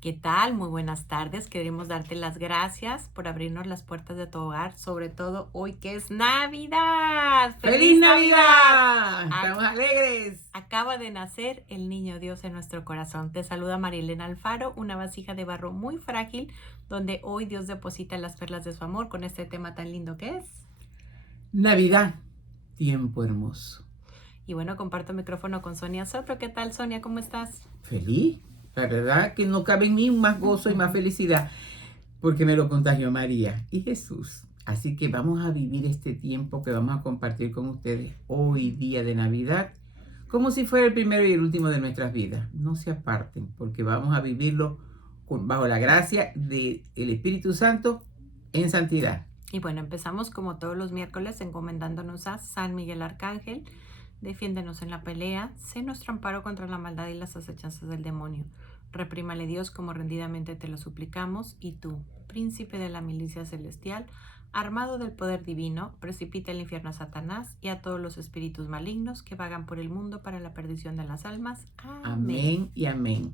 ¿Qué tal? Muy buenas tardes. Queremos darte las gracias por abrirnos las puertas de tu hogar, sobre todo hoy que es Navidad. ¡Feliz ¡Feliz Navidad! Navidad! Ac- Estamos alegres. Acaba de nacer el niño Dios en nuestro corazón. Te saluda Marilena Alfaro, una vasija de barro muy frágil, donde hoy Dios deposita las perlas de su amor con este tema tan lindo que es. Navidad, tiempo hermoso. Y bueno, comparto micrófono con Sonia Soto. ¿Qué tal, Sonia? ¿Cómo estás? Feliz. La verdad que no cabe en mí más gozo y más felicidad porque me lo contagió María y Jesús. Así que vamos a vivir este tiempo que vamos a compartir con ustedes hoy, día de Navidad, como si fuera el primero y el último de nuestras vidas. No se aparten porque vamos a vivirlo bajo la gracia del Espíritu Santo en santidad. Y bueno, empezamos como todos los miércoles encomendándonos a San Miguel Arcángel. Defiéndenos en la pelea, sé nuestro amparo contra la maldad y las acechanzas del demonio. Reprímale Dios como rendidamente te lo suplicamos, y tú, príncipe de la milicia celestial, armado del poder divino, precipita al infierno a Satanás y a todos los espíritus malignos que vagan por el mundo para la perdición de las almas. Amén. Amén y amén.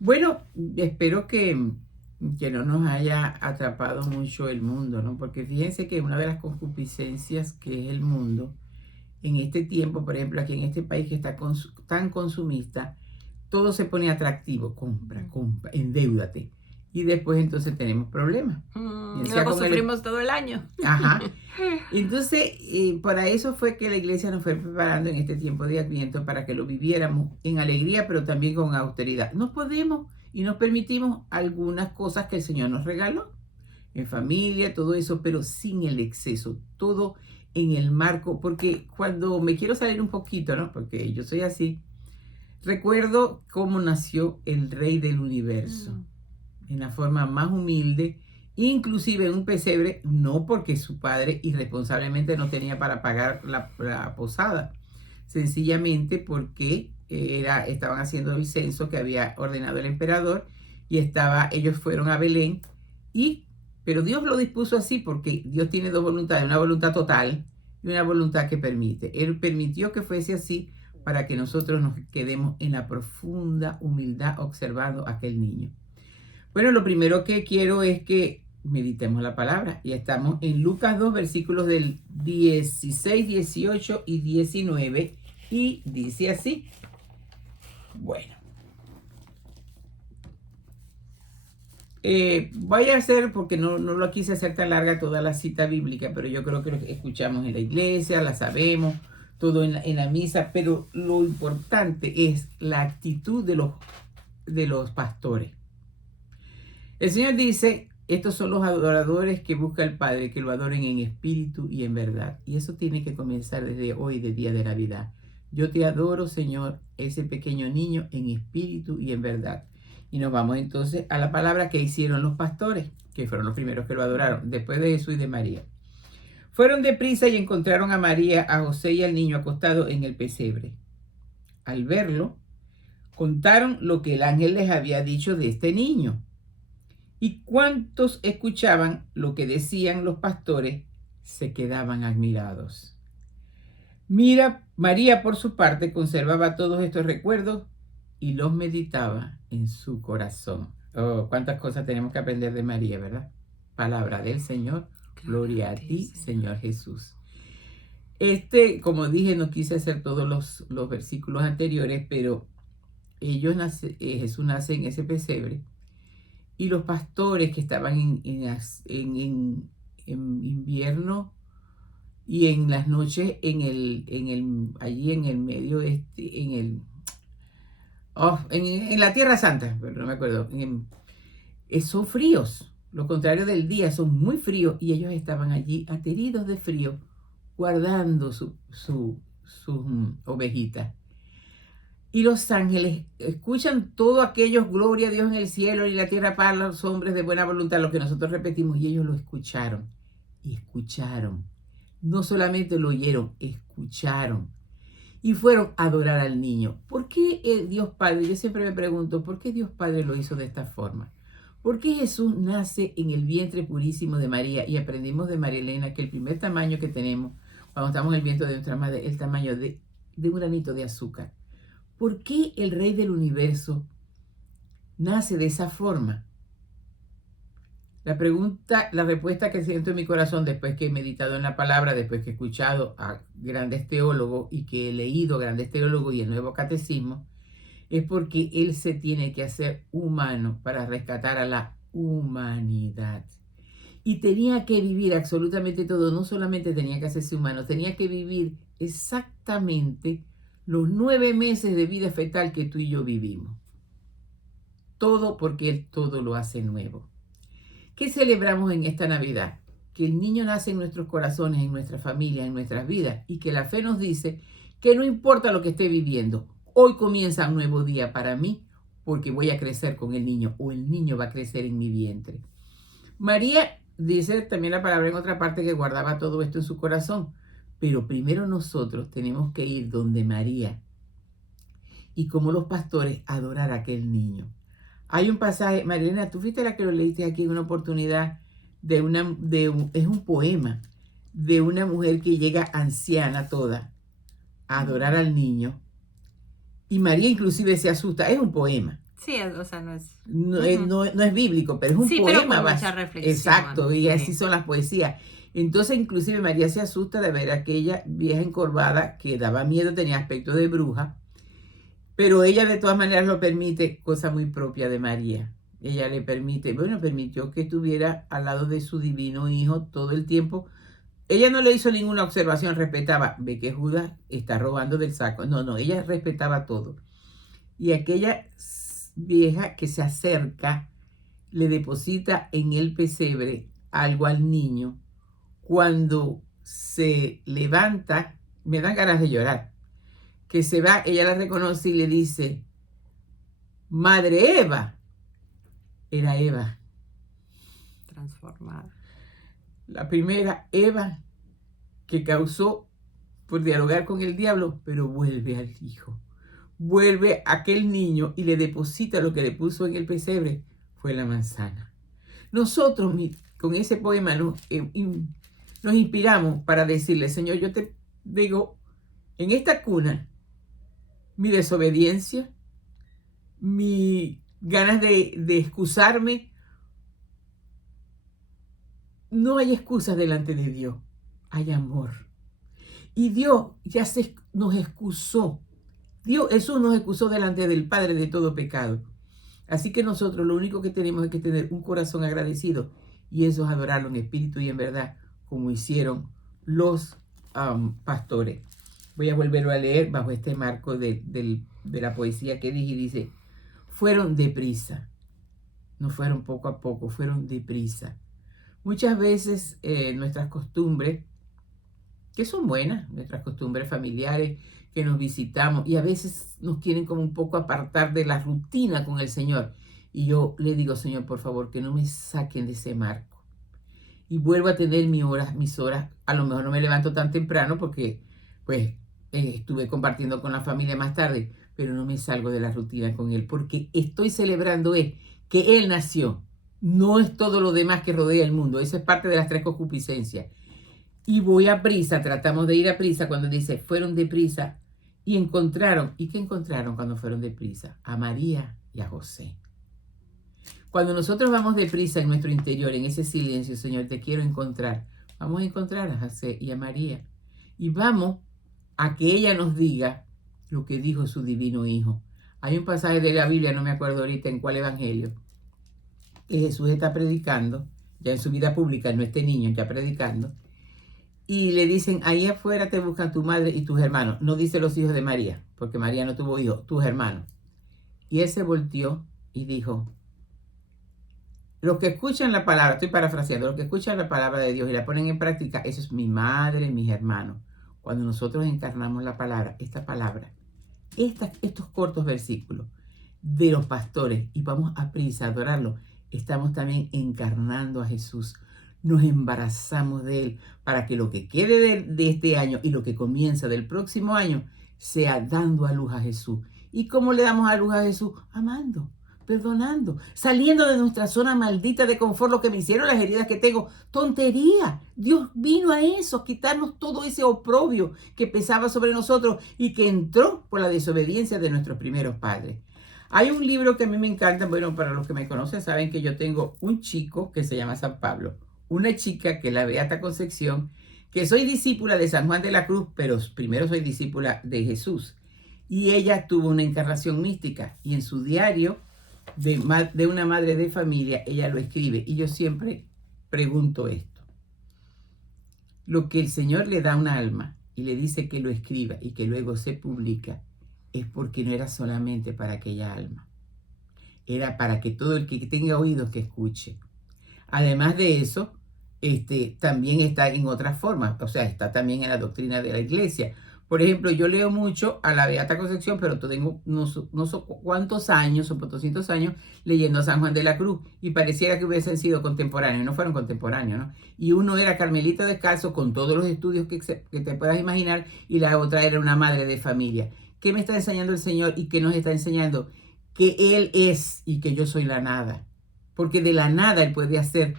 Bueno, espero que no nos haya atrapado mucho el mundo, ¿no? Porque fíjense que una de las concupiscencias que es el mundo, en este tiempo, por ejemplo, aquí en este país que está tan consumista, todo se pone atractivo, compra, compra, endeúdate. Y después entonces tenemos problemas. Luego sufrimos todo el año. Ajá. Entonces, para eso fue que la iglesia nos fue preparando en este tiempo de Adviento para que lo viviéramos en alegría, pero también con austeridad. Nos podemos y nos permitimos algunas cosas que el Señor nos regaló, en familia, todo eso, pero sin el exceso, todo en el marco, porque cuando me quiero salir un poquito, ¿no? Porque yo soy así, recuerdo cómo nació el Rey del Universo, en la forma más humilde, inclusive en un pesebre, no porque su padre irresponsablemente no tenía para pagar la posada, sencillamente porque estaban haciendo el censo que había ordenado el emperador y ellos fueron a Belén, pero Dios lo dispuso así porque Dios tiene dos voluntades, una voluntad total y una voluntad que permite. Él permitió que fuese así para que nosotros nos quedemos en la profunda humildad observando a aquel niño. Bueno, lo primero que quiero es que meditemos la palabra. Y estamos en Lucas 2, versículos del 16, 18 y 19. Y dice así. Bueno. Voy a hacer, porque no lo quise hacer tan larga toda la cita bíblica, pero yo creo que lo escuchamos en la iglesia, la sabemos, todo en la misa, pero lo importante es la actitud de los pastores. El Señor dice, estos son los adoradores que busca el Padre, que lo adoren en espíritu y en verdad. Y eso tiene que comenzar desde hoy, de día de Navidad. Yo te adoro, Señor, ese pequeño niño, en espíritu y en verdad. Y nos vamos entonces a la palabra que hicieron los pastores, que fueron los primeros que lo adoraron, después de Jesús y de María. Fueron deprisa y encontraron a María, a José y al niño acostado en el pesebre. Al verlo, contaron lo que el ángel les había dicho de este niño. Y cuantos escuchaban lo que decían los pastores, se quedaban admirados. María, por su parte, conservaba todos estos recuerdos y los meditaba en su corazón. Oh, cuántas cosas tenemos que aprender de María, ¿verdad? Palabra del Señor. Gloria a ti, Señor Jesús. Como dije, no quise hacer todos los versículos anteriores, pero Jesús nace en ese pesebre. Y los pastores que estaban en invierno y en las noches allí en el medio, en la Tierra Santa, pero no me acuerdo, son fríos, lo contrario del día, son muy fríos, y ellos estaban allí ateridos de frío, guardando sus ovejitas. Y los ángeles escuchan todo aquello, gloria a Dios en el cielo y la tierra para los hombres de buena voluntad, lo que nosotros repetimos, y ellos lo escucharon. Y escucharon. No solamente lo oyeron, escucharon. Y fueron a adorar al niño. ¿Por qué Dios Padre? Yo siempre me pregunto, ¿por qué Dios Padre lo hizo de esta forma? ¿Por qué Jesús nace en el vientre purísimo de María? Y aprendimos de María Elena que el primer tamaño que tenemos cuando estamos en el vientre de nuestra madre es el tamaño de un granito de azúcar. ¿Por qué el Rey del Universo nace de esa forma. La respuesta que siento en mi corazón después que he meditado en la palabra, después que he escuchado a grandes teólogos y que he leído grandes teólogos y el Nuevo Catecismo, es porque Él se tiene que hacer humano para rescatar a la humanidad. Y tenía que vivir absolutamente todo, no solamente tenía que hacerse humano, tenía que vivir exactamente los 9 meses de vida fetal que tú y yo vivimos. Todo porque Él todo lo hace nuevo. ¿Qué celebramos en esta Navidad? Que el niño nace en nuestros corazones, en nuestra familia, en nuestras vidas, y que la fe nos dice que no importa lo que esté viviendo, hoy comienza un nuevo día para mí, porque voy a crecer con el niño, o el niño va a crecer en mi vientre. María dice también la palabra en otra parte que guardaba todo esto en su corazón, pero primero nosotros tenemos que ir donde María y como los pastores adorar a aquel niño. Hay un pasaje, Marilena, tú fuiste la que lo leíste aquí en una oportunidad, es un poema de una mujer que llega anciana toda a adorar al niño, y María inclusive se asusta. Es un poema. Sí, o sea, no es... No es bíblico, pero es un poema. Pero con mucha reflexión. Exacto, y así son las poesías. Entonces inclusive María se asusta de ver a aquella vieja encorvada que daba miedo, tenía aspecto de bruja. Pero ella de todas maneras lo permite, cosa muy propia de María. Ella le permitió que estuviera al lado de su divino hijo todo el tiempo. Ella no le hizo ninguna observación, respetaba, ve que Judas está robando del saco. No, ella respetaba todo. Y aquella vieja que se acerca, le deposita en el pesebre algo al niño. Cuando se levanta, me dan ganas de llorar. Que se va, ella la reconoce y le dice, Madre Eva. Era Eva. Transformada. La primera Eva que causó por dialogar con el diablo, pero vuelve al hijo. Vuelve a aquel niño y le deposita lo que le puso en el pesebre, fue la manzana. Nosotros con ese poema nos inspiramos para decirle, Señor, yo te digo, en esta cuna, mi desobediencia, mi ganas de excusarme, no hay excusas delante de Dios, hay amor. Y Dios ya nos excusó. Jesús nos excusó delante del Padre de todo pecado. Así que nosotros lo único que tenemos es que tener un corazón agradecido, y eso es adorarlo en espíritu y en verdad, como hicieron los pastores. Voy a volverlo a leer bajo este marco de la poesía que dije, y dice, fueron deprisa, no fueron poco a poco, fueron deprisa. Muchas veces nuestras costumbres, que son buenas, nuestras costumbres familiares, que nos visitamos, y a veces nos quieren como un poco apartar de la rutina con el Señor. Y yo le digo, Señor, por favor, que no me saquen de ese marco. Y vuelvo a tener mis horas, a lo mejor no me levanto tan temprano porque, pues, estuve compartiendo con la familia más tarde, pero no me salgo de la rutina con Él, porque estoy celebrando que Él nació. No es todo lo demás que rodea el mundo. Eso es parte de las 3 concupiscencias. Y voy a prisa, tratamos de ir a prisa cuando dice, fueron deprisa y encontraron. ¿Y qué encontraron cuando fueron deprisa? A María y a José. Cuando nosotros vamos deprisa en nuestro interior, en ese silencio, Señor, te quiero encontrar. Vamos a encontrar a José y a María. Y vamos a que ella nos diga lo que dijo su divino Hijo. Hay un pasaje de la Biblia, no me acuerdo ahorita en cuál evangelio, que Jesús está predicando, ya en su vida pública, no este niño está predicando, y le dicen, ahí afuera te buscan tu madre y tus hermanos. No dice los hijos de María, porque María no tuvo hijos, tus hermanos. Y él se volteó y dijo, los que escuchan la palabra, estoy parafraseando, los que escuchan la palabra de Dios y la ponen en práctica, eso es mi madre y mis hermanos. Cuando nosotros encarnamos la palabra, esta palabra, estos cortos versículos de los pastores, y vamos a prisa a adorarlo, estamos también encarnando a Jesús. Nos embarazamos de Él para que lo que quede de este año y lo que comienza del próximo año sea dando a luz a Jesús. ¿Y cómo le damos a luz a Jesús? Amando, perdonando, saliendo de nuestra zona maldita de confort, lo que me hicieron, las heridas que tengo. Tontería. Dios vino a eso, a quitarnos todo ese oprobio que pesaba sobre nosotros y que entró por la desobediencia de nuestros primeros padres. Hay un libro que a mí me encanta, bueno, para los que me conocen saben que yo tengo un chico que se llama San Pablo, una chica que es la Beata Concepción, que soy discípula de San Juan de la Cruz, pero primero soy discípula de Jesús. Y ella tuvo una encarnación mística y en su diario de una madre de familia, ella lo escribe. Y yo siempre pregunto esto. Lo que el Señor le da a una alma y le dice que lo escriba y que luego se publica, es porque no era solamente para aquella alma. Era para que todo el que tenga oídos que escuche. Además de eso, también está en otras formas, o sea, está también en la doctrina de la iglesia. Por ejemplo, yo leo mucho a la Beata Concepción, pero tengo no sé cuántos años, son 200 años, leyendo a San Juan de la Cruz, y pareciera que hubiesen sido contemporáneos, no fueron contemporáneos, ¿no? Y uno era Carmelita Descalzo, con todos los estudios que te puedas imaginar, y la otra era una madre de familia. ¿Qué me está enseñando el Señor y qué nos está enseñando? Que Él es y que yo soy la nada. Porque de la nada Él puede hacer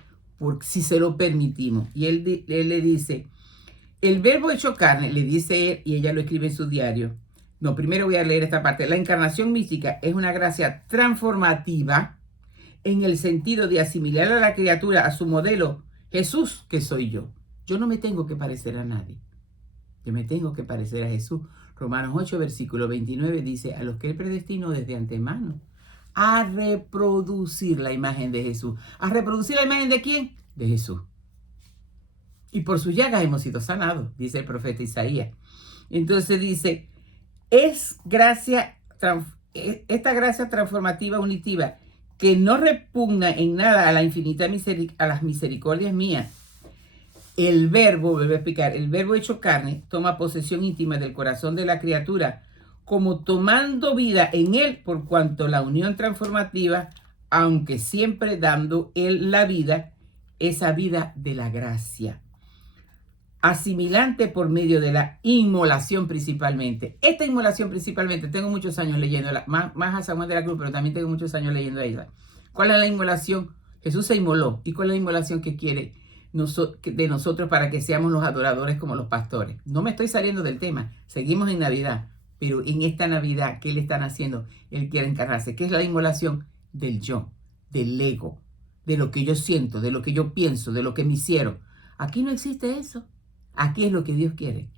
si se lo permitimos. Y él le dice, el verbo hecho carne, le dice él, y ella lo escribe en su diario. No, primero voy a leer esta parte. La encarnación mística es una gracia transformativa en el sentido de asimilar a la criatura a su modelo, Jesús, que soy yo. Yo no me tengo que parecer a nadie. Yo me tengo que parecer a Jesús. Romanos 8, versículo 29 dice, a los que Él predestinó desde antemano a reproducir la imagen de Jesús. ¿A reproducir la imagen de quién? De Jesús. Y por sus llagas hemos sido sanados, dice el profeta Isaías. Entonces dice, esta gracia transformativa unitiva que no repugna en nada a la infinita a las misericordias mías. El verbo, vuelvo a explicar, el verbo hecho carne toma posesión íntima del corazón de la criatura, como tomando vida en él, por cuanto la unión transformativa, aunque siempre dando él la vida, esa vida de la gracia, asimilante por medio de la inmolación principalmente. Esta inmolación principalmente, tengo muchos años leyéndola, más a San Juan de la Cruz, pero también tengo muchos años leyendo a ella. ¿Cuál es la inmolación? Jesús se inmoló. ¿Y cuál es la inmolación que quiere de nosotros para que seamos los adoradores como los pastores? No me estoy saliendo del tema, seguimos en Navidad. Pero en esta Navidad, ¿qué le están haciendo? Él quiere encarnarse. ¿Qué es la inmolación? Del yo, del ego, de lo que yo siento, de lo que yo pienso, de lo que me hicieron. Aquí no existe eso. Aquí es lo que Dios quiere.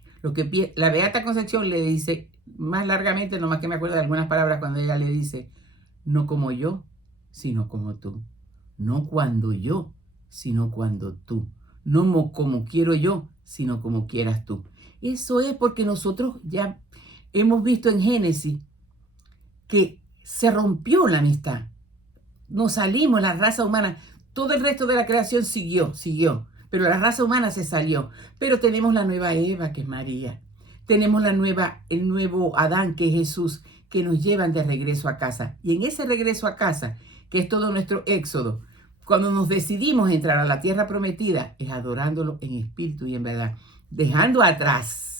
La Beata Concepción le dice más largamente, nomás que me acuerdo de algunas palabras cuando ella le dice, no como yo, sino como tú. No cuando yo, sino cuando tú. No como quiero yo, sino como quieras tú. Eso es porque nosotros ya hemos visto en Génesis que se rompió la amistad. Nos salimos, la raza humana, todo el resto de la creación siguió, pero la raza humana se salió. Pero tenemos la nueva Eva, que es María. Tenemos el nuevo Adán, que es Jesús, que nos llevan de regreso a casa. Y en ese regreso a casa, que es todo nuestro éxodo, cuando nos decidimos entrar a la tierra prometida, es adorándolo en espíritu y en verdad, dejando atrás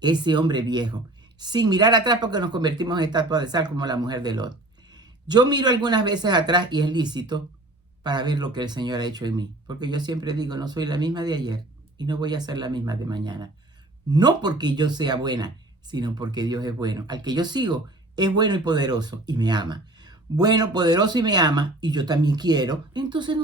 ese hombre viejo, sin mirar atrás porque nos convertimos en estatua de sal como la mujer de Lot. Yo miro algunas veces atrás y es lícito para ver lo que el Señor ha hecho en mí, porque yo siempre digo, no soy la misma de ayer y no voy a ser la misma de mañana. No porque yo sea buena, sino porque Dios es bueno. Al que yo sigo es bueno y poderoso y me ama. Bueno, poderoso y me ama, y yo también quiero. Entonces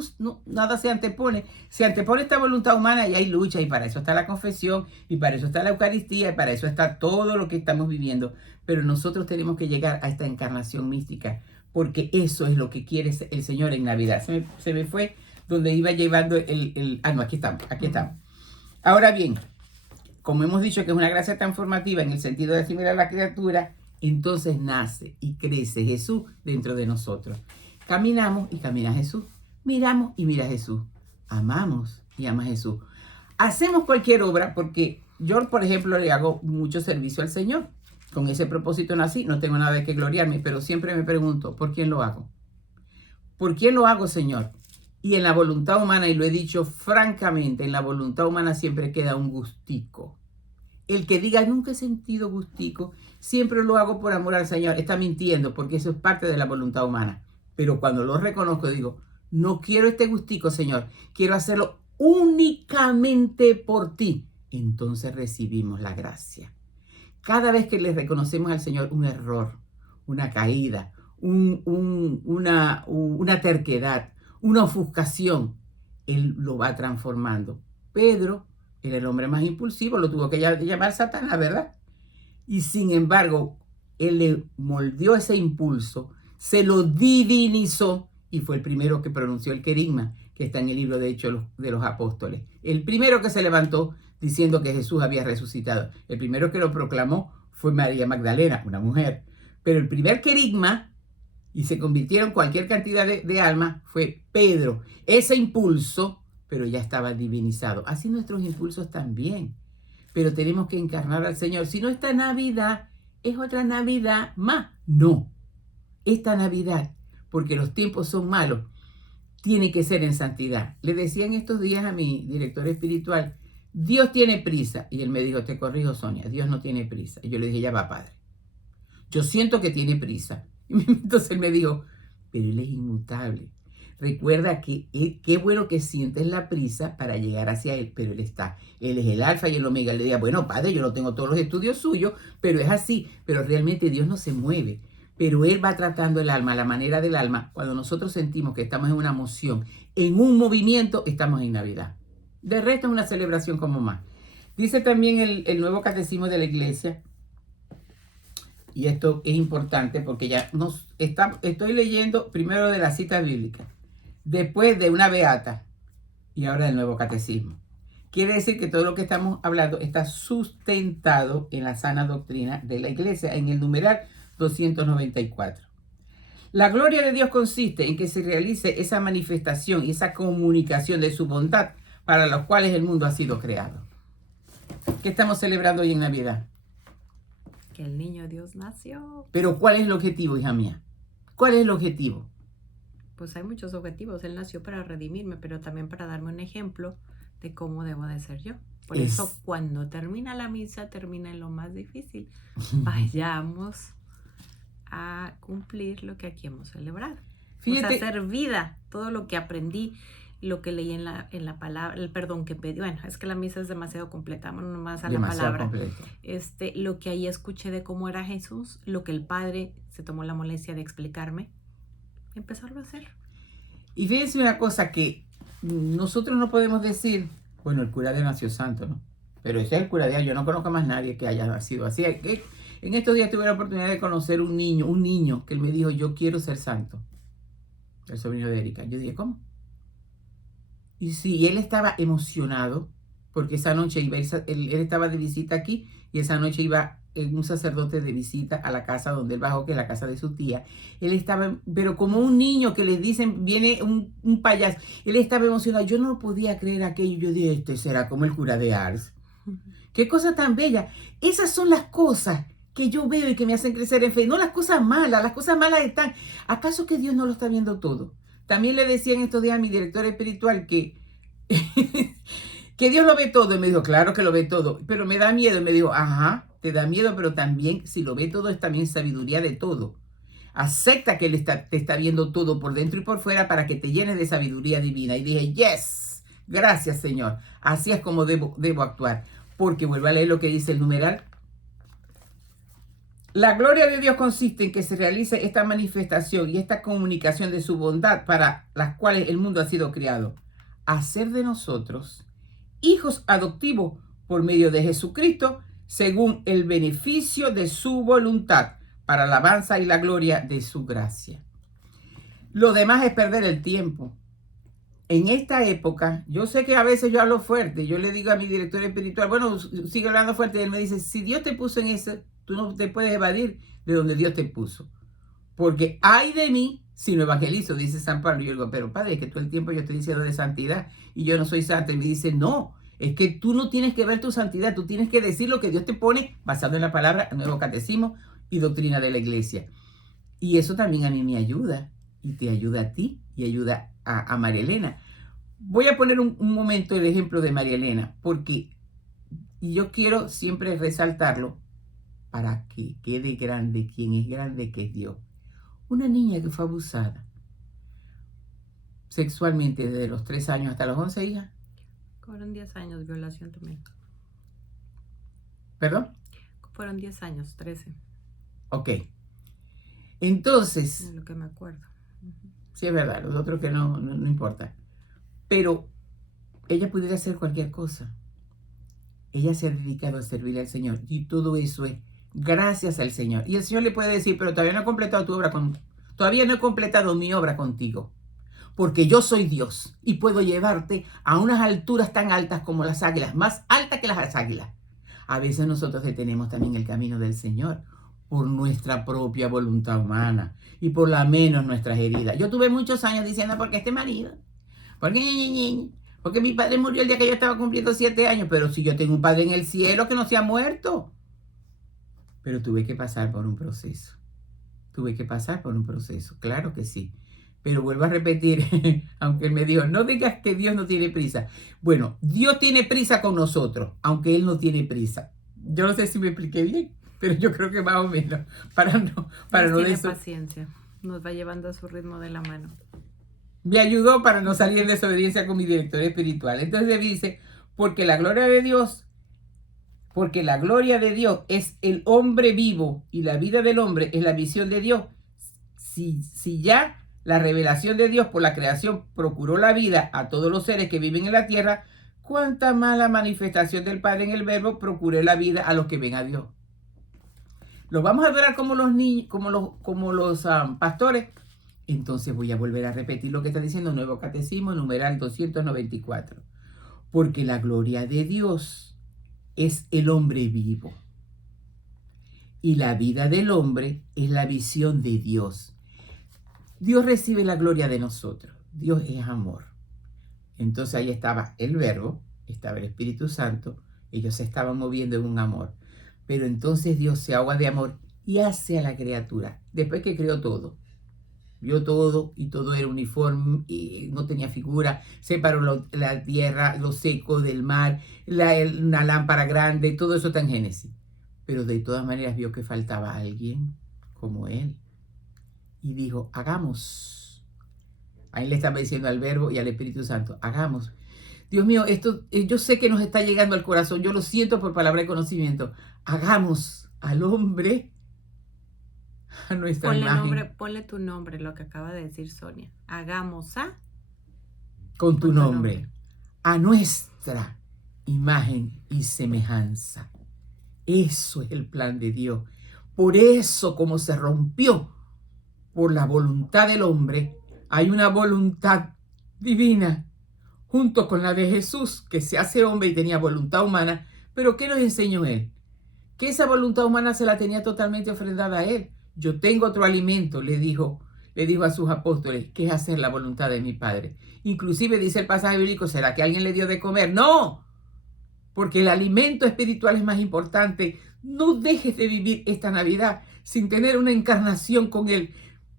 nada se antepone esta voluntad humana y hay lucha, y para eso está la confesión, y para eso está la Eucaristía, y para eso está todo lo que estamos viviendo. Pero nosotros tenemos que llegar a esta encarnación mística, porque eso es lo que quiere el Señor en Navidad. Se me fue donde iba llevando no, aquí estamos. Ahora bien, como hemos dicho que es una gracia transformativa en el sentido de asimilar a la criatura, entonces nace y crece Jesús dentro de nosotros. Caminamos y camina Jesús. Miramos y mira Jesús. Amamos y ama Jesús. Hacemos cualquier obra porque yo, por ejemplo, le hago mucho servicio al Señor. Con ese propósito nací, no tengo nada de que gloriarme, pero siempre me pregunto, ¿por quién lo hago? ¿Por quién lo hago, Señor? Y en la voluntad humana, y lo he dicho francamente, en la voluntad humana siempre queda un gustico. El que diga, nunca he sentido gustico, siempre lo hago por amor al Señor, está mintiendo, porque eso es parte de la voluntad humana. Pero cuando lo reconozco, digo, no quiero este gustico, Señor, quiero hacerlo únicamente por ti. Entonces recibimos la gracia. Cada vez que le reconocemos al Señor un error, una caída, una terquedad, una ofuscación, Él lo va transformando. Pedro era el hombre más impulsivo, lo tuvo que llamar Satanás, ¿verdad? Y sin embargo, Él le moldeó ese impulso, se lo divinizó y fue el primero que pronunció el querigma, que está en el libro de Hechos de los Apóstoles. El primero que se levantó diciendo que Jesús había resucitado. El primero que lo proclamó fue María Magdalena, una mujer. Pero el primer querigma, y se convirtieron cualquier cantidad de almas, fue Pedro. Ese impulso, pero ya estaba divinizado. Así nuestros impulsos también. Pero tenemos que encarnar al Señor. Si no, esta Navidad es otra Navidad más. No, esta Navidad, porque los tiempos son malos, tiene que ser en santidad. Le decía en estos días a mi director espiritual, Dios tiene prisa. Y él me dijo, te corrijo, Sonia, Dios no tiene prisa. Y yo le dije, ya va, Padre. Yo siento que tiene prisa. Y entonces él me dijo, pero Él es inmutable. Recuerda que qué bueno que sientes la prisa para llegar hacia Él, pero Él está. Él es el alfa y el omega. Le decía, bueno, Padre, yo no tengo todos los estudios suyos, pero es así. Pero realmente Dios no se mueve. Pero Él va tratando el alma, la manera del alma. Cuando nosotros sentimos que estamos en una moción, en un movimiento, estamos en Navidad. De resto es una celebración como más. Dice también el nuevo catecismo de la iglesia, y esto es importante porque ya estoy leyendo primero de la cita bíblica, después de una beata y ahora del nuevo catecismo. Quiere decir que todo lo que estamos hablando está sustentado en la sana doctrina de la iglesia, en el numeral 294. La gloria de Dios consiste en que se realice esa manifestación y esa comunicación de su bondad para los cuales el mundo ha sido creado. ¿Qué estamos celebrando hoy en Navidad? Que el niño Dios nació. Pero ¿cuál es el objetivo, hija mía? ¿Cuál es el objetivo? Pues hay muchos objetivos. Él nació para redimirme, pero también para darme un ejemplo de cómo debo de ser yo. Por eso cuando termina la misa, termina en lo más difícil. Vayamos a cumplir lo que aquí hemos celebrado. Fíjate, o sea, hacer vida, todo lo que aprendí, lo que leí en la palabra, el perdón que pedí. Bueno, es que la misa es demasiado completa, vámonos nomás a la palabra. Lo que ahí escuché de cómo era Jesús, lo que el Padre se tomó la molestia de explicarme, empezarlo a hacer. Y fíjense una cosa que nosotros no podemos decir, bueno, el cura de nació santo, ¿no? Pero ese es el cura de, yo no conozco a más nadie que haya nacido así. En estos días tuve la oportunidad de conocer un niño que él me dijo, yo quiero ser santo. El sobrino de Erika. Yo dije, ¿cómo? Y sí, él estaba emocionado porque esa noche él estaba de visita aquí y esa noche iba un sacerdote de visita a la casa donde él bajó, que es la casa de su tía. Él estaba, pero como un niño que le dicen, viene un payaso, él estaba emocionado. Yo no podía creer aquello. Yo dije, este será como el cura de Ars. Qué cosa tan bella. Esas son las cosas que yo veo y que me hacen crecer en fe. No las cosas malas están. ¿Acaso que Dios no lo está viendo todo? También le decía en estos días a mi director espiritual que Dios lo ve todo. Y me dijo, claro que lo ve todo, pero me da miedo. Y me dijo, ajá, te da miedo, pero también si lo ve todo es también sabiduría de todo. Acepta que Él te está viendo todo por dentro y por fuera para que te llenes de sabiduría divina. Y dije, yes, gracias Señor. Así es como debo actuar. Porque vuelvo a leer lo que dice el numeral. La gloria de Dios consiste en que se realice esta manifestación y esta comunicación de su bondad para las cuales el mundo ha sido creado. Hacer de nosotros hijos adoptivos por medio de Jesucristo, según el beneficio de su voluntad, para la alabanza y la gloria de su gracia. Lo demás es perder el tiempo. En esta época, yo sé que a veces yo hablo fuerte, yo le digo a mi director espiritual, bueno, sigue hablando fuerte, y él me dice, si Dios te puso en eso, tú no te puedes evadir de donde Dios te puso. Porque ay de mí si no evangelizo, dice San Pablo. Y yo digo, pero Padre, es que todo el tiempo yo estoy diciendo de santidad y yo no soy santa. Y me dice, no, es que tú no tienes que ver tu santidad, tú tienes que decir lo que Dios te pone basado en la palabra, nuevo catecismo y doctrina de la iglesia. Y eso también a mí me ayuda y te ayuda a ti y ayuda a María Elena. Voy a poner un momento el ejemplo de María Elena porque yo quiero siempre resaltarlo para que quede grande quien es grande, que es Dios. Una niña que fue abusada sexualmente desde los 3 años hasta los 11, hija. Fueron 10 años, violación también. ¿Perdón? Fueron 10 años, 13. Ok. Entonces, De lo que me acuerdo. Ujú. sí es verdad, los otros que no importa. Pero ella pudiera hacer cualquier cosa. Ella se ha dedicado a servirle al Señor. Y todo eso es gracias al Señor. Y el Señor le puede decir, pero todavía no he completado tu obra todavía no he completado mi obra contigo. Porque yo soy Dios y puedo llevarte a unas alturas tan altas como las águilas, más altas que las águilas. A veces nosotros detenemos también el camino del Señor por nuestra propia voluntad humana y por la menos nuestras heridas. Yo tuve muchos años diciendo, porque este marido, porque mi padre murió el día que yo estaba cumpliendo 7 años, pero si yo tengo un padre en el cielo que no se ha muerto. Pero tuve que pasar por un proceso. Tuve que pasar por un proceso, claro que sí. Pero vuelvo a repetir, aunque él me dijo, no digas que Dios no tiene prisa. Bueno, Dios tiene prisa con nosotros, aunque Él no tiene prisa. Yo no sé si me expliqué bien, pero yo creo que más o menos, para no tiene paciencia, nos va llevando a su ritmo de la mano. Me ayudó para no salir en desobediencia con mi director espiritual. Entonces dice, porque la gloria de Dios es el hombre vivo y la vida del hombre es la visión de Dios. Si ya la revelación de Dios por la creación procuró la vida a todos los seres que viven en la tierra, cuánta más la manifestación del Padre en el Verbo procure la vida a los que ven a Dios. Los vamos a adorar como los niños, como los pastores. Entonces voy a volver a repetir lo que está diciendo Nuevo Catecismo, numeral 294. Porque la gloria de Dios es el hombre vivo. Y la vida del hombre es la visión de Dios. Dios recibe la gloria de nosotros. Dios es amor. Entonces ahí estaba el Verbo, estaba el Espíritu Santo. Ellos se estaban moviendo en un amor. Pero entonces Dios se ahoga de amor y hace a la criatura. Después que creó todo. Vio todo y todo era uniforme, y no tenía figura. Separó la tierra, lo seco del mar, una lámpara grande, todo eso está en Génesis. Pero de todas maneras vio que faltaba alguien como Él. Y dijo, hagamos. Ahí le estaba diciendo al Verbo y al Espíritu Santo, hagamos. Dios mío, esto yo sé que nos está llegando al corazón, yo lo siento por palabra de conocimiento. Hagamos al hombre a nuestra imagen. Ponle tu nombre, lo que acaba de decir Sonia. Hagamos con tu nombre, a nuestra imagen y semejanza. Eso es el plan de Dios. Por eso, como se rompió por la voluntad del hombre, hay una voluntad divina junto con la de Jesús, que se hace hombre y tenía voluntad humana. Pero ¿qué nos enseñó Él? Que esa voluntad humana se la tenía totalmente ofrendada a Él. Yo tengo otro alimento, le dijo a sus apóstoles, que es hacer la voluntad de mi Padre. Inclusive dice el pasaje bíblico, ¿será que alguien le dio de comer? No, porque el alimento espiritual es más importante. No dejes de vivir esta Navidad sin tener una encarnación con Él.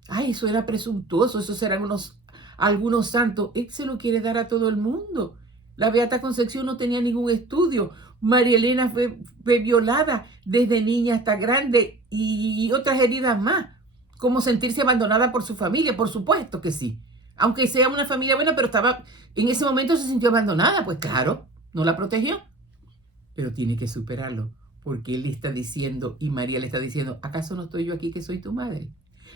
Ay, eso era presuntuoso, esos eran algunos santos. Él se lo quiere dar a todo el mundo. La Beata Concepción no tenía ningún estudio. María Elena fue violada desde niña hasta grande y otras heridas más. Como sentirse abandonada por su familia, por supuesto que sí. Aunque sea una familia buena, pero en ese momento se sintió abandonada. Pues claro, no la protegió. Pero tiene que superarlo, porque él le está diciendo, y María le está diciendo, ¿acaso no estoy yo aquí que soy tu madre?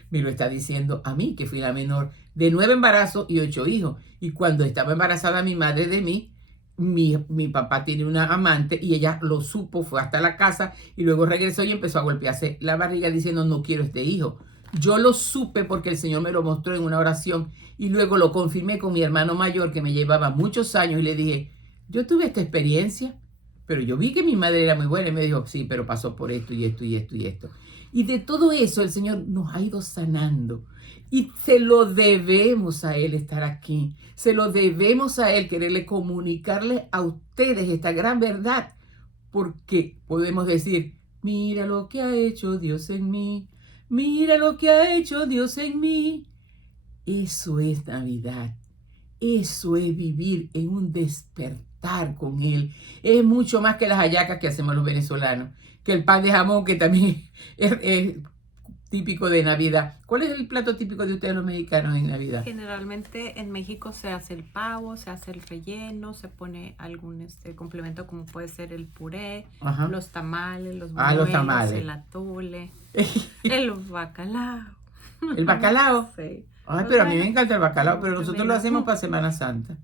Me lo está diciendo a mí, que fui la menor de 9 embarazos y 8 hijos. Y cuando estaba embarazada mi madre de mí, mi papá tiene una amante y ella lo supo, fue hasta la casa y luego regresó y empezó a golpearse la barriga diciendo, no quiero este hijo. Yo lo supe porque el Señor me lo mostró en una oración y luego lo confirmé con mi hermano mayor que me llevaba muchos años y le dije, yo tuve esta experiencia, pero yo vi que mi madre era muy buena y me dijo, sí, pero pasó por esto y esto y esto y esto. Y de todo eso el Señor nos ha ido sanando. Y se lo debemos a Él estar aquí. Se lo debemos a Él quererle comunicarle a ustedes esta gran verdad. Porque podemos decir, mira lo que ha hecho Dios en mí. Mira lo que ha hecho Dios en mí. Eso es Navidad. Eso es vivir en un despertar con Él. Es mucho más que las hallacas que hacemos los venezolanos. Que el pan de jamón, que también es típico de Navidad. ¿Cuál es el plato típico de ustedes los mexicanos en Navidad? Generalmente en México se hace el pavo, se hace el relleno, se pone algún complemento como puede ser el puré, los tamales, los buñuelos, el atole, el bacalao. El bacalao. Sí. Ay, Pues pero a mí me bueno, encanta el bacalao, pero nosotros lo mira. hacemos para Semana Santa.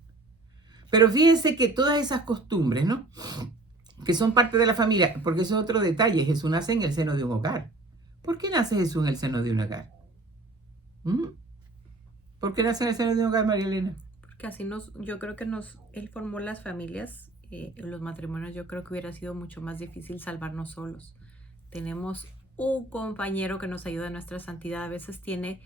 Pero fíjense que todas esas costumbres, ¿no? Que son parte de la familia, porque eso es otro detalle. Jesús nace en el seno de un hogar. ¿Por qué nace Jesús en el seno de un hogar? ¿Mm? ¿Por qué nace en el seno de un hogar, María Elena? Porque así yo creo que él formó las familias, los matrimonios. Yo creo que hubiera sido mucho más difícil salvarnos solos. Tenemos un compañero que nos ayuda en nuestra santidad. A veces tiene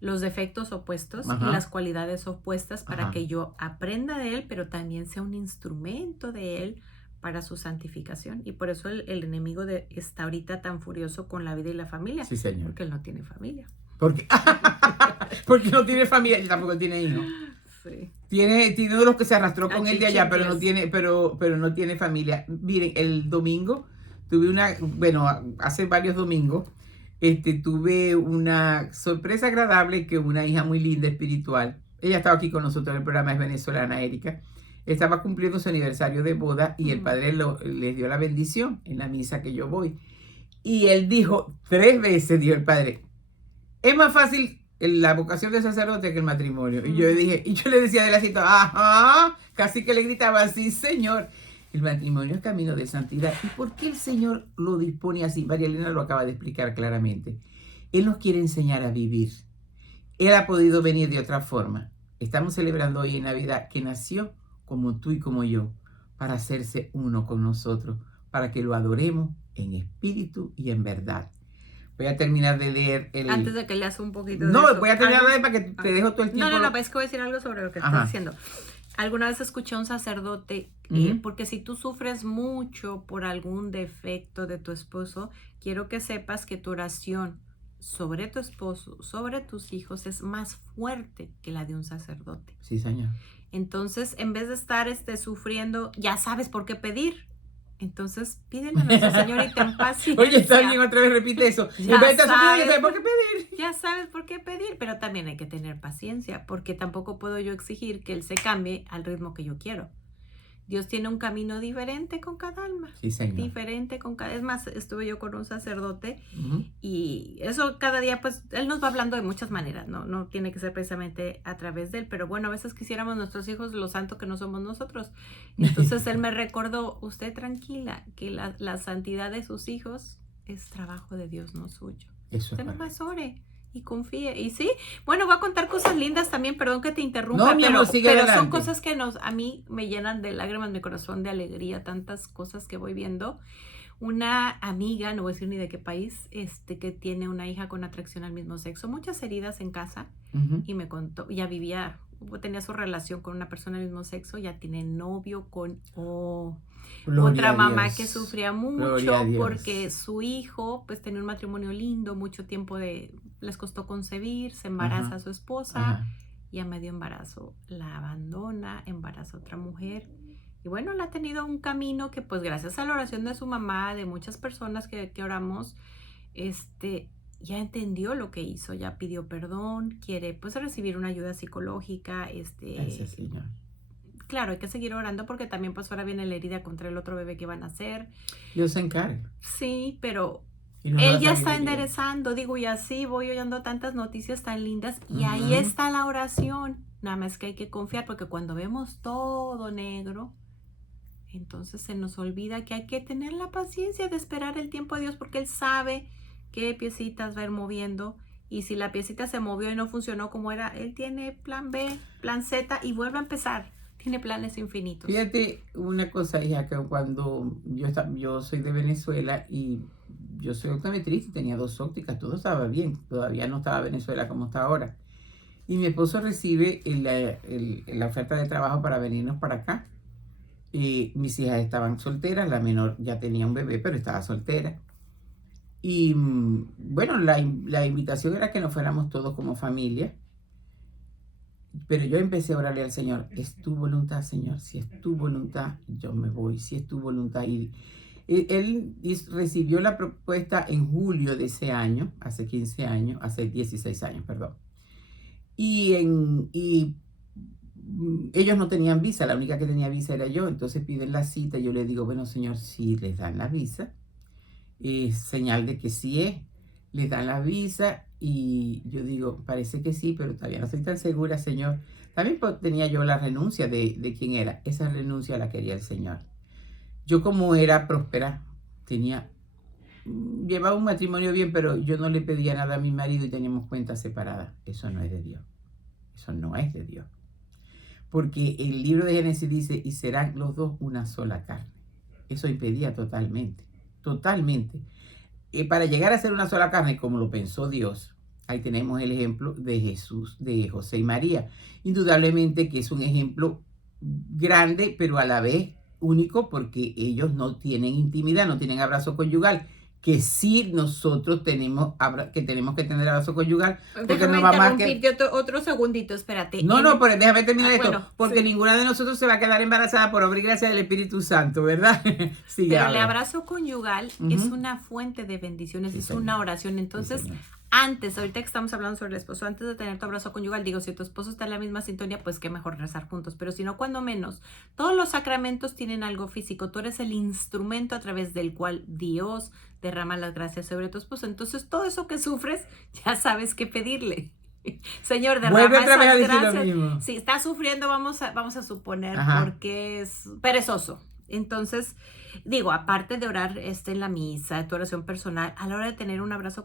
los defectos opuestos y Ajá, las cualidades opuestas para ajá. que yo aprenda de él, pero también sea un instrumento de él para su santificación. Y por eso el enemigo está ahorita tan furioso con la vida y la familia, Sí, señor. porque él no tiene familia. Porque, porque no tiene familia y tampoco tiene hijos. Sí. Tiene uno de los que se arrastró con él de allá, pero no Achichincles. tiene, pero no tiene familia. Miren, el domingo bueno, hace varios domingos, tuve una sorpresa agradable que una hija muy linda, espiritual. Ella estaba aquí con nosotros en el programa, es venezolana, Erika. Estaba cumpliendo su aniversario de boda y el padre les dio la bendición en la misa que yo voy. Y él dijo 3 veces, dijo el padre, es más fácil la vocación de sacerdote que el matrimonio. Y yo dije, y yo le decía de la cita, ajá, casi que le gritaba, sí, señor. El matrimonio es camino de santidad. ¿Y por qué el Señor lo dispone así? María Elena lo acaba de explicar claramente. Él nos quiere enseñar a vivir. Él ha podido venir de otra forma. Estamos celebrando hoy en Navidad que nació como tú y como yo, para hacerse uno con nosotros, para que lo adoremos en espíritu y en verdad. Voy a terminar de leer el... Antes de que leas un poquito No, de eso. voy a terminar de leer para que te dejo todo el tiempo. No, es que voy a decir algo sobre lo que estás Ajá. diciendo. Alguna vez escuché a un sacerdote, Ujú. porque si tú sufres mucho por algún defecto de tu esposo, quiero que sepas que tu oración sobre tu esposo, sobre tus hijos, es más fuerte que la de un sacerdote. Sí, señor. Entonces, en vez de estar sufriendo, ya sabes por qué pedir. Entonces, pídele a nuestro Señor y ten paciencia. Oye, está bien, otra vez repite eso. Ya En vez de estar sufriendo, sabes. ya sabes por qué pedir. Ya sabes por qué pedir, pero también hay que tener paciencia, porque tampoco puedo yo exigir que Él se cambie al ritmo que yo quiero. Dios tiene un camino diferente con cada alma. Sí, señor. Diferente con cada... Es más, estuve yo con un sacerdote Ujú. y eso cada día, pues, Él nos va hablando de muchas maneras, ¿no? No tiene que ser precisamente a través de Él, pero bueno, a veces quisiéramos nuestros hijos lo santo que no somos nosotros. Entonces Él me recordó, usted tranquila, que la santidad de sus hijos es trabajo de Dios, no suyo. Eso Usted es nomás ore y confíe. Y sí, bueno, voy a contar cosas lindas también, perdón que te interrumpa, No, mi amor, sigue pero adelante. son cosas que a mí me llenan de lágrimas mi corazón, de alegría, tantas cosas que voy viendo. Una amiga, no voy a decir ni de qué país, que tiene una hija con atracción al mismo sexo, muchas heridas en casa, Ujú. y me contó, tenía su relación con una persona del mismo sexo, ya tiene novio con Gloria otra a mamá Dios. que sufría Gloria a mucho Dios. porque su hijo pues tenía un matrimonio lindo, mucho tiempo les costó concebir, se embaraza Ajá. a su esposa Ajá. y a medio embarazo la abandona, embaraza a otra mujer. Y bueno, él ha tenido un camino que pues gracias a la oración de su mamá, de muchas personas que oramos, ya entendió lo que hizo, ya pidió perdón, quiere pues recibir una ayuda psicológica, Gracias, Señor. claro, hay que seguir orando porque también pues ahora viene la herida contra el otro bebé que van a hacer. Dios se encarga. Sí, pero Y nos va a él ya salir está bien. enderezando, digo, y así voy oyendo tantas noticias tan lindas y ahí Ujú. está la oración. Nada más que hay que confiar porque cuando vemos todo negro, entonces se nos olvida que hay que tener la paciencia de esperar el tiempo de Dios porque Él sabe qué piecitas va a ir moviendo. Y si la piecita se movió y no funcionó como era, Él tiene plan B, plan Z y vuelve a empezar. Tiene planes infinitos. Fíjate una cosa, hija, que cuando yo soy de Venezuela y yo soy optometrista y tenía 2 ópticas, todo estaba bien, todavía no estaba Venezuela como está ahora. Y mi esposo recibe la oferta de trabajo para venirnos para acá. Y mis hijas estaban solteras, la menor ya tenía un bebé, pero estaba soltera. Y bueno, la invitación era que nos fuéramos todos como familia. Pero yo empecé a orarle al Señor, es tu voluntad, Señor, si es tu voluntad, yo me voy, si es tu voluntad. Y él recibió la propuesta en julio de ese año, hace 16 años, perdón. Y ellos no tenían visa, la única que tenía visa era yo, entonces piden la cita, yo le digo, bueno, Señor, si les dan la visa, señal de que sí es, les dan la visa. Y yo digo, parece que sí, pero todavía no estoy tan segura, Señor. También tenía yo la renuncia de quién era. Esa renuncia la quería el Señor. Yo como era próspera, llevaba un matrimonio bien, pero yo no le pedía nada a mi marido y teníamos cuentas separadas. Eso no es de Dios. Eso no es de Dios. Porque el libro de Génesis dice, y serán los dos una sola carne. Eso impedía totalmente, totalmente. Para llegar a ser una sola carne, como lo pensó Dios, ahí tenemos el ejemplo de Jesús, de José y María. Indudablemente que es un ejemplo grande, pero a la vez único, porque ellos no tienen intimidad, no tienen abrazo conyugal, que sí nosotros tenemos que tener abrazo conyugal. Déjame interrumpirte otro segundito, espérate. No, pero déjame terminar esto, bueno, porque sí. ninguna de nosotros se va a quedar embarazada por obra y gracia del Espíritu Santo, ¿verdad? Sí, pero el abrazo conyugal es una fuente de bendiciones, Sí, es señor. una oración. Entonces, Sí, ahorita que estamos hablando sobre el esposo, antes de tener tu abrazo conyugal, digo, si tu esposo está en la misma sintonía, pues qué mejor rezar juntos, pero si no, cuando menos, todos los sacramentos tienen algo físico, tú eres el instrumento a través del cual Dios derrama las gracias sobre tu esposo, entonces todo eso que sufres, ya sabes qué pedirle. Señor, derrama esas gracias. Si está sufriendo, vamos a suponer, porque es perezoso. Entonces, digo, aparte de orar en la misa, tu oración personal, a la hora de tener un abrazo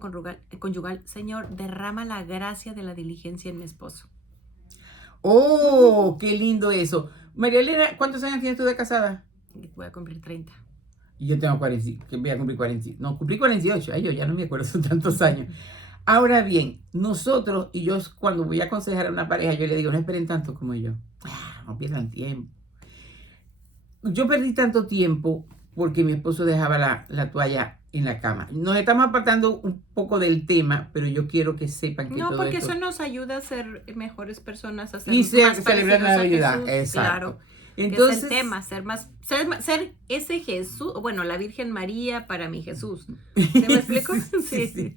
conyugal, Señor, derrama la gracia de la diligencia en mi esposo. ¡Oh, qué lindo eso! María Elena, ¿cuántos años tienes tú de casada? Voy a cumplir 30. Y yo tengo 40, que voy a cumplir 40. No, cumplí 48. Ay, yo ya no me acuerdo, son tantos años. Ahora bien, nosotros, y yo cuando voy a aconsejar a una pareja, yo le digo, no esperen tanto como yo. No pierdan tiempo. Yo perdí tanto tiempo porque mi esposo dejaba la toalla en la cama. Nos estamos apartando un poco del tema, pero yo quiero que sepan que todo porque esto... eso nos ayuda a ser mejores personas, a ser y más celebrar la Navidad. Exacto. Claro. Entonces, es el tema, ser ese Jesús, bueno, la Virgen María para mi Jesús. ¿Se me explico? Sí.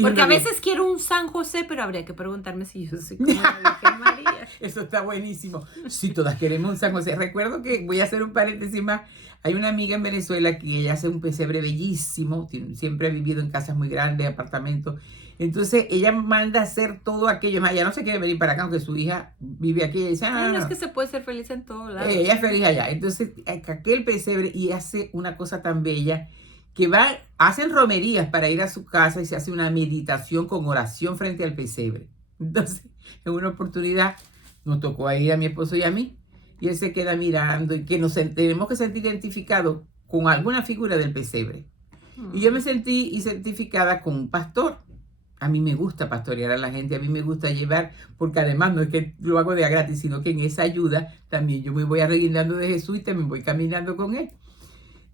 Porque a veces quiero un San José, pero habría que preguntarme si yo soy como la Virgen María. Eso está buenísimo. Sí, todas queremos un San José. Recuerdo que, voy a hacer un paréntesis más, hay una amiga en Venezuela que ella hace un pesebre bellísimo, siempre ha vivido en casas muy grandes, apartamentos. Entonces ella manda a hacer todo aquello. Ella no se quiere venir para acá, aunque su hija vive aquí. Ella dice, no, es que se puede ser feliz en todos lados. Ella es feliz allá. Entonces, aquel pesebre, y hace una cosa tan bella, que hacen romerías para ir a su casa y se hace una meditación con oración frente al pesebre. Entonces, en una oportunidad nos tocó a ir a mi esposo y a mí, y él se queda mirando y que nos tenemos que sentir identificados con alguna figura del pesebre. Y yo me sentí identificada con un pastor. A mí me gusta pastorear a la gente, a mí me gusta llevar, porque además no es que lo hago de a gratis, sino que en esa ayuda también yo me voy arreguindando de Jesús y también voy caminando con él.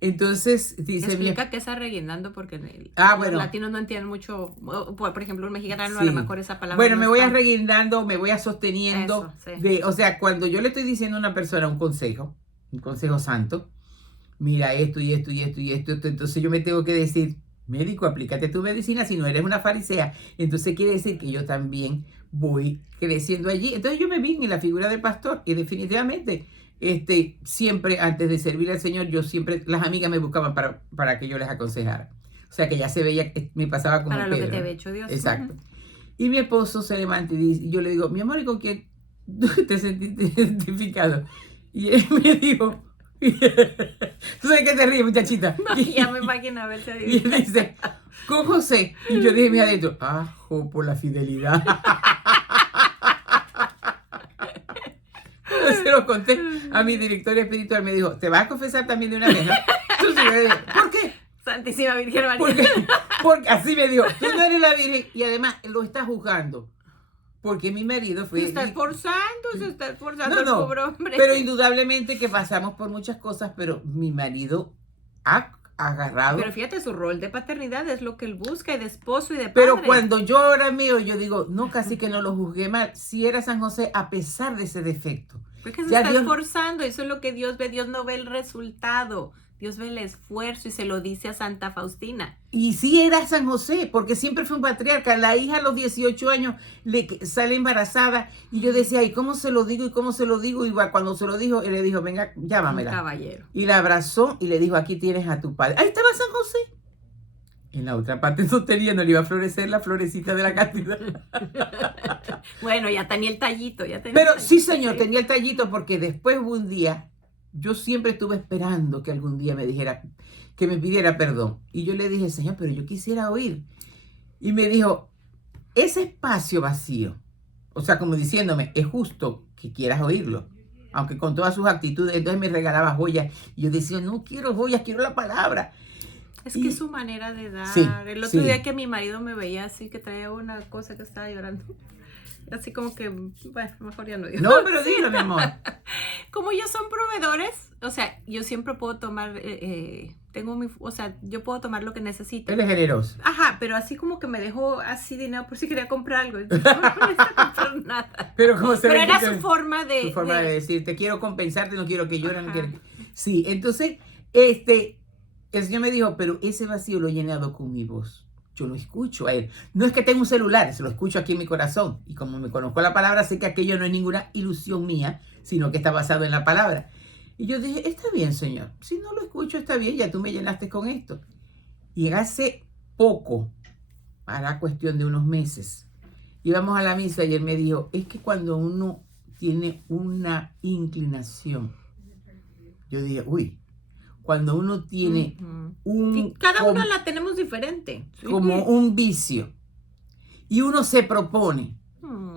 Entonces, dice... Explica qué es arreguindando, porque los latinos no entienden mucho, por ejemplo, un mexicano a lo mejor esa palabra. Bueno, me voy arreguindando, me voy sosteniendo. O sea, cuando yo le estoy diciendo a una persona un consejo santo, mira esto y esto y esto y esto, entonces yo me tengo que decir, médico, aplícate tu medicina, si no eres una farisea. Entonces quiere decir que yo también voy creciendo allí. Entonces yo me vi en la figura del pastor y definitivamente... siempre antes de servir al Señor, las amigas me buscaban para que yo les aconsejara. O sea que ya se veía que me pasaba como para Pedro, lo que te había hecho Dios. Exacto. Y mi esposo se levanta y yo le digo, mi amor, ¿y con quién te sentiste identificado? Y él me dijo, ¿tú sabes qué te ríes, muchachita? No, ya me imagino a ver si adivina. Y él dice, con José. Y yo dije, mira adentro, por la fidelidad. Se lo conté a mi director espiritual, me dijo, ¿te vas a confesar también de una vez? ¿Por qué? Santísima Virgen María. Porque así me dijo, tú no eres la Virgen y además lo estás juzgando. Porque mi marido fue... Se está esforzando el pobre hombre. Pero indudablemente que pasamos por muchas cosas, pero mi marido ha agarrado... Pero fíjate, su rol de paternidad es lo que él busca, y de esposo y de padre. Pero cuando yo ahora yo digo, no, casi que no lo juzgué mal. Si era San José, a pesar de ese defecto. Porque se está esforzando, eso es lo que Dios ve. Dios no ve el resultado, Dios ve el esfuerzo, y se lo dice a Santa Faustina. Y sí era San José, porque siempre fue un patriarca. La hija a los 18 años le sale embarazada, y yo decía, ¿y cómo se lo digo? ¿Y cómo se lo digo? Y cuando se lo dijo, él le dijo, venga, llámamela. Un caballero. Y la abrazó y le dijo, aquí tienes a tu padre. Ahí estaba San José. En la otra parte no tenía, no le iba a florecer la florecita de la cantidad. Bueno, ya tenía el tallito, ya tenía Pero el sí, tallito, señor, sí. tenía el tallito porque después hubo un día, yo siempre estuve esperando que algún día me dijera, que me pidiera perdón. Y yo le dije, Señor, pero yo quisiera oír. Y me dijo, ese espacio vacío, o sea, como diciéndome, es justo que quieras oírlo. Aunque con todas sus actitudes, entonces me regalaba joyas. Y yo decía, no quiero joyas, quiero la palabra. Es que es su manera de dar. Sí, El otro sí. día que mi marido me veía así, que traía una cosa que estaba llorando. Así como que, bueno, mejor ya no digo. No, pero dilo, mi amor. Como ellos son proveedores, o sea, yo siempre puedo tomar, o sea, yo puedo tomar lo que necesito. Él es generoso. Ajá, pero así como que me dejó así dinero por si quería comprar algo. No necesito comprar nada. Pero como se Pero ve era que su forma de... su forma de decir, te quiero compensarte, no quiero que lloren, no Ajá. quiero... Sí, entonces, el Señor me dijo, pero ese vacío lo he llenado con mi voz. Yo lo escucho a Él. No es que tenga un celular, se lo escucho aquí en mi corazón. Y como me conozco la palabra, sé que aquello no es ninguna ilusión mía, sino que está basado en la palabra. Y yo dije, está bien, Señor. Si no lo escucho, está bien, ya tú me llenaste con esto. Y hace poco, hará cuestión de unos meses, íbamos a la misa y él me dijo, es que cuando uno tiene una inclinación, yo dije, uy, cuando uno tiene Y cada una la tenemos diferente. como un vicio, y uno se propone,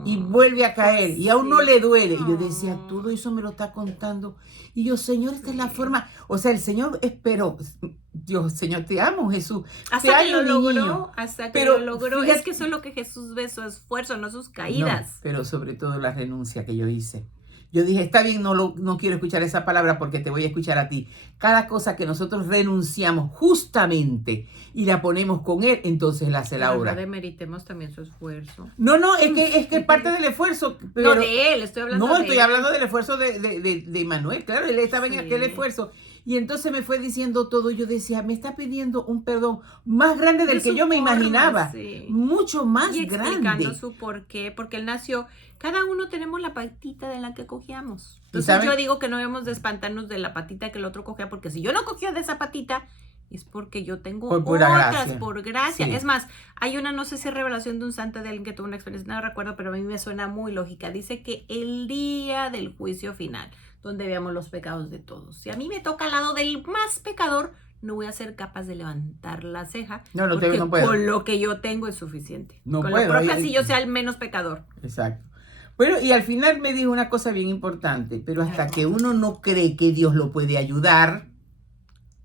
y vuelve a caer, y a uno le duele, y yo decía, todo eso me lo está contando, y yo, Señor, esta es la forma, o sea, el Señor esperó, Dios, Señor, te amo, Jesús, hasta que lo logró, niño. hasta que Pero lo logró, fíjate, es que eso es lo que Jesús ve, su esfuerzo, no sus caídas. No, pero sobre todo la renuncia que yo hice. Yo dije, está bien, no quiero escuchar esa palabra porque te voy a escuchar a ti. Cada cosa que nosotros renunciamos justamente y la ponemos con Él, entonces Él hace la obra. No demeritemos también su esfuerzo. No, es que parte del esfuerzo. Pero, no, de Él, estoy hablando de No, estoy él. hablando del esfuerzo de Manuel, claro, él estaba en aquel esfuerzo. Y entonces me fue diciendo todo, yo decía, me está pidiendo un perdón más grande del que yo me imaginaba, mucho más y explicando grande. su por qué, porque él nació, cada uno tenemos la patita de la que cogíamos. Entonces yo digo que no debemos de espantarnos de la patita que el otro cogía, porque si yo no cogía de esa patita, es porque yo tengo otras por gracia. Sí. Es más, hay una, no sé si es revelación de un santo, de alguien que tuvo una experiencia, no recuerdo, pero a mí me suena muy lógica. Dice que el día del juicio final, donde veamos los pecados de todos, si a mí me toca al lado del más pecador, no voy a ser capaz de levantar la ceja, porque no puedo. Con lo que yo tengo es suficiente. No con puedo. Lo propio, así yo sea el menos pecador. Exacto. Bueno, y al final me dijo una cosa bien importante, pero hasta que uno no cree que Dios lo puede ayudar,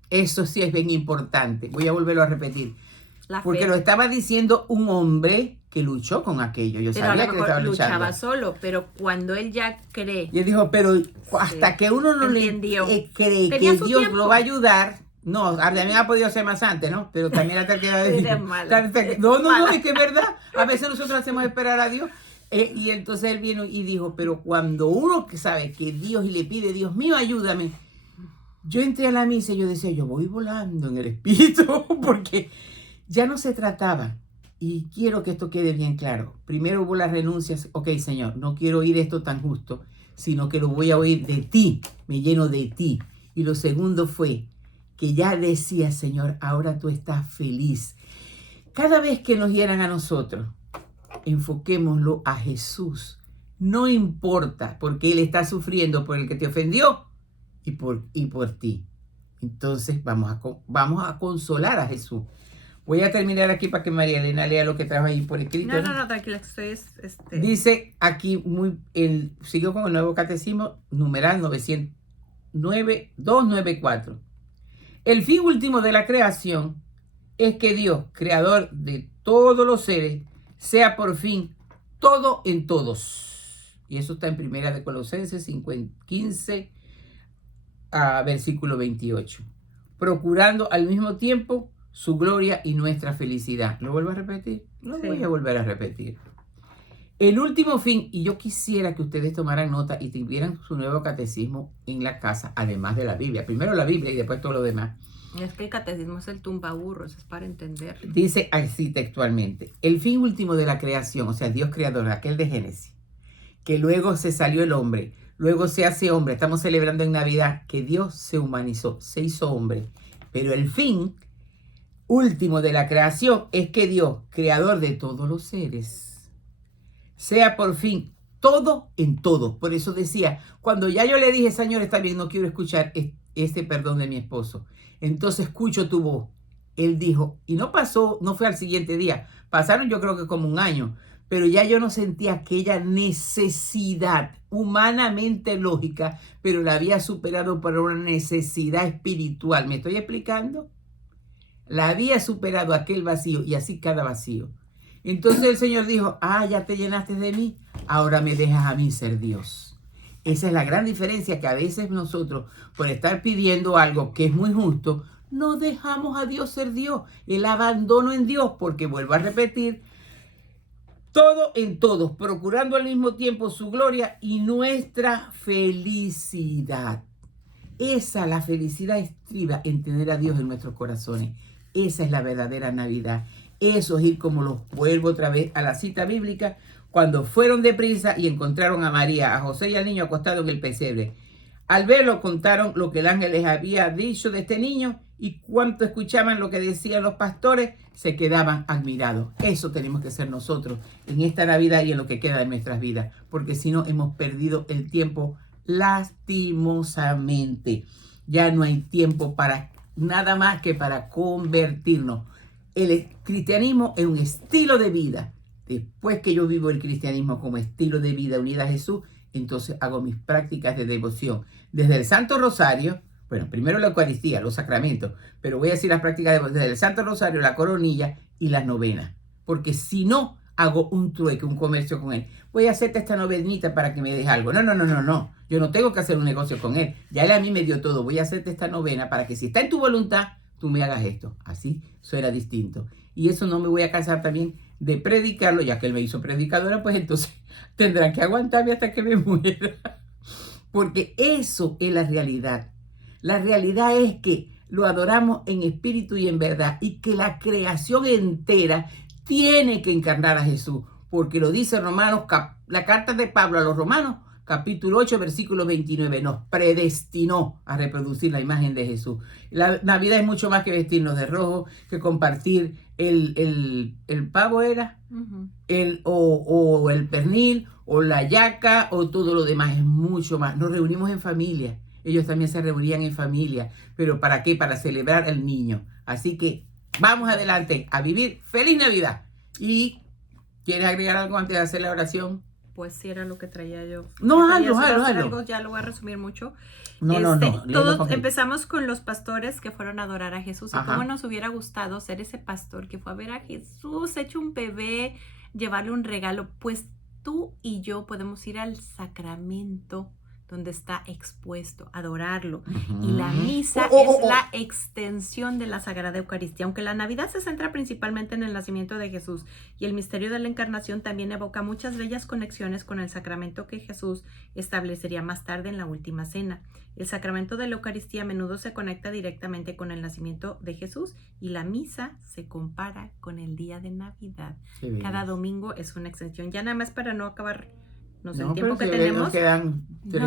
eso sí es bien importante. Voy a volverlo a repetir. Porque lo estaba diciendo un hombre que luchó con aquello. Yo sabía que estaba luchando. Luchaba solo, pero cuando él ya cree. Y él dijo, pero hasta que uno no le cree que Dios lo va a ayudar. No, también ha podido ser más antes, ¿no? Pero también hasta que... No, es que es verdad. A veces nosotros hacemos esperar a Dios. Y entonces él vino y dijo, pero cuando uno sabe que Dios y le pide, Dios mío, ayúdame. Yo entré a la misa y yo decía, yo voy volando en el espíritu, porque ya no se trataba. Y quiero que esto quede bien claro. Primero hubo las renuncias. Ok, Señor, no quiero oír esto tan justo, sino que lo voy a oír de ti. Me lleno de ti. Y lo segundo fue que ya decía, Señor, ahora tú estás feliz. Cada vez que nos hieran a nosotros, enfoquémoslo a Jesús. No importa, porque Él está sufriendo por el que te ofendió y por ti. Entonces vamos a consolar a Jesús. Voy a terminar aquí para que María Elena lea lo que trajo ahí por escrito. No, tranquila, Dice aquí, sigo con el Nuevo Catecismo, numeral 294. El fin último de la creación es que Dios, creador de todos los seres, sea por fin todo en todos. Y eso está en Primera de Colosenses 15, versículo 28. Procurando al mismo tiempo su gloria y nuestra felicidad. ¿Lo vuelvo a repetir? Voy a volver a repetir. El último fin, y yo quisiera que ustedes tomaran nota y tuvieran su nuevo catecismo en la casa, además de la Biblia. Primero la Biblia y después todo lo demás. Es que el catecismo es el tumbaburros, es para entender. Dice así textualmente, el fin último de la creación, o sea, Dios creador, aquel de Génesis, que luego se salió el hombre, luego se hace hombre, estamos celebrando en Navidad que Dios se humanizó, se hizo hombre, pero el fin último de la creación es que Dios, creador de todos los seres, sea por fin todo en todo. Por eso decía, cuando ya yo le dije, Señor, está bien, no quiero escuchar este perdón de mi esposo, entonces escucho tu voz. Él dijo, y no pasó, no fue al siguiente día, pasaron yo creo que como un año, pero ya yo no sentía aquella necesidad humanamente lógica, pero la había superado por una necesidad espiritual. ¿Me estoy explicando? La había superado aquel vacío y así cada vacío. Entonces el Señor dijo, ya te llenaste de mí, ahora me dejas a mí ser Dios. Esa es la gran diferencia, que a veces nosotros, por estar pidiendo algo que es muy justo, no dejamos a Dios ser Dios. El abandono en Dios, porque vuelvo a repetir, todo en todos, procurando al mismo tiempo su gloria y nuestra felicidad. La felicidad estriba en tener a Dios en nuestros corazones. Esa es la verdadera Navidad. Eso es ir, como los vuelvo otra vez a la cita bíblica, cuando fueron deprisa y encontraron a María, a José y al niño acostado en el pesebre. Al verlo contaron lo que el ángel les había dicho de este niño, y cuanto escuchaban lo que decían los pastores, se quedaban admirados. Eso tenemos que ser nosotros en esta Navidad y en lo que queda de nuestras vidas, porque si no hemos perdido el tiempo lastimosamente. Ya no hay tiempo para nada más que para convertirnos. El cristianismo es un estilo de vida. Después que yo vivo el cristianismo como estilo de vida unida a Jesús, entonces hago mis prácticas de devoción. Desde el Santo Rosario, bueno, primero la Eucaristía, los sacramentos, pero voy a decir las prácticas desde el Santo Rosario, la coronilla y las novenas. Porque si no, hago un trueque, un comercio con él. Voy a hacerte esta novenita para que me des algo. No. Yo no tengo que hacer un negocio con él. Ya él a mí me dio todo. Voy a hacerte esta novena para que si está en tu voluntad, tú me hagas esto. Así suena distinto. Y eso no me voy a cansar también de predicarlo, ya que él me hizo predicadora, pues entonces tendrán que aguantarme hasta que me muera. Porque eso es la realidad. La realidad es que lo adoramos en espíritu y en verdad, y que la creación entera tiene que encarnar a Jesús, porque lo dice Romanos, la carta de Pablo a los Romanos, capítulo 8, versículo 29, nos predestinó a reproducir la imagen de Jesús. La Navidad es mucho más que vestirnos de rojo, que compartir el pavo, ¿era? O el pernil, o la yaca, o todo lo demás. Es mucho más. Nos reunimos en familia. Ellos también se reunían en familia. ¿Pero para qué? Para celebrar al niño. Así que vamos adelante a vivir. ¡Feliz Navidad! ¿Y quieres agregar algo antes de hacer la oración? Pues sí, era lo que traía yo. No, algo. Ya lo voy a resumir mucho. No. Todos empezamos con los pastores que fueron a adorar a Jesús. Y Ajá. cómo nos hubiera gustado ser ese pastor que fue a ver a Jesús, hecho un bebé, llevarle un regalo. Pues tú y yo podemos ir al sacramento donde está expuesto, adorarlo. Y la misa es la extensión de la Sagrada Eucaristía. Aunque la Navidad se centra principalmente en el nacimiento de Jesús y el misterio de la encarnación, también evoca muchas bellas conexiones con el sacramento que Jesús establecería más tarde en la última cena. El sacramento de la Eucaristía a menudo se conecta directamente con el nacimiento de Jesús, y la misa se compara con el día de Navidad. Cada domingo es una extensión. Ya nada más para no acabar el tiempo que tenemos.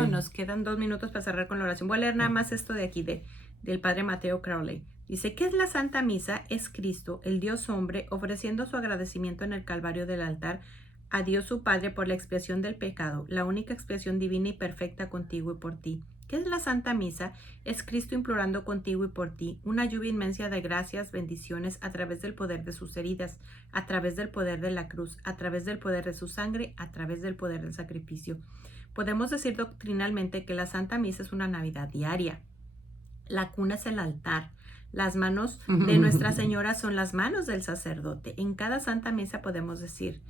Nos quedan 2 minutos para cerrar con la oración. Voy a leer nada más esto de aquí del padre Mateo Crowley. Dice: ¿qué es la Santa Misa? Es Cristo, el Dios hombre, ofreciendo su agradecimiento en el Calvario del altar a Dios su Padre por la expiación del pecado, la única expiación divina y perfecta contigo y por ti. ¿Qué es la Santa Misa? Es Cristo implorando contigo y por ti una lluvia inmensa de gracias, bendiciones a través del poder de sus heridas, a través del poder de la cruz, a través del poder de su sangre, a través del poder del sacrificio. Podemos decir doctrinalmente que la Santa Misa es una Navidad diaria. La cuna es el altar. Las manos de Nuestra Señora son las manos del sacerdote. En cada Santa Misa podemos decir: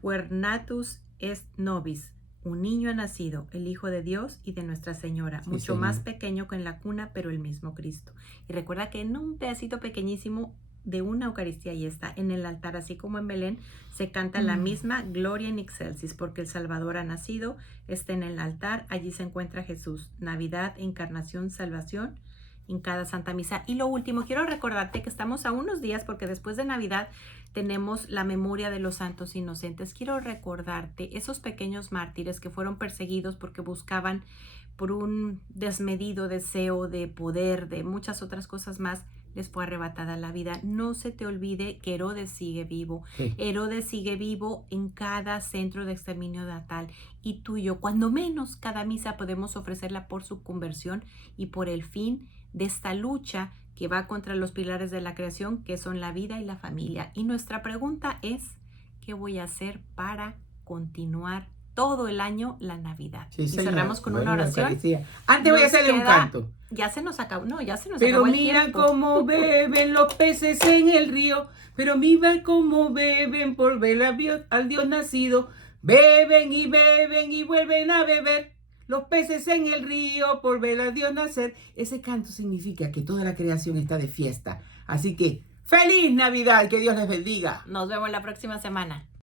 Puer natus est nobis. Un niño ha nacido, el Hijo de Dios y de Nuestra Señora, mucho más pequeño que en la cuna, pero el mismo Cristo. Y recuerda que en un pedacito pequeñísimo de una Eucaristía, y está en el altar, así como en Belén, se canta la misma Gloria in excelsis, porque el Salvador ha nacido, está en el altar, allí se encuentra Jesús. Navidad, encarnación, salvación, en cada Santa Misa. Y lo último, quiero recordarte que estamos a unos días, porque después de Navidad tenemos la memoria de los santos inocentes. Quiero recordarte esos pequeños mártires que fueron perseguidos porque buscaban, por un desmedido deseo de poder, de muchas otras cosas más, les fue arrebatada la vida. No se te olvide que Herodes sigue vivo. Sí. Herodes sigue vivo en cada centro de exterminio natal. Y tú y yo, cuando menos, cada misa podemos ofrecerla por su conversión y por el fin de esta lucha que va contra los pilares de la creación, que son la vida y la familia. Y nuestra pregunta es, ¿qué voy a hacer para continuar todo el año la Navidad? Sí, y señor. cerramos con Bueno, una la oración. Eucaristía. Antes voy a hacerle un canto. Ya se nos acabó, no, ya se nos Pero acabó el mira tiempo. cómo beben los peces en el río. Pero mira cómo beben por ver al Dios nacido. Beben y vuelven a beber. Los peces en el río por ver a Dios nacer. Ese canto significa que toda la creación está de fiesta. Así que, ¡feliz Navidad! Que Dios les bendiga. Nos vemos la próxima semana.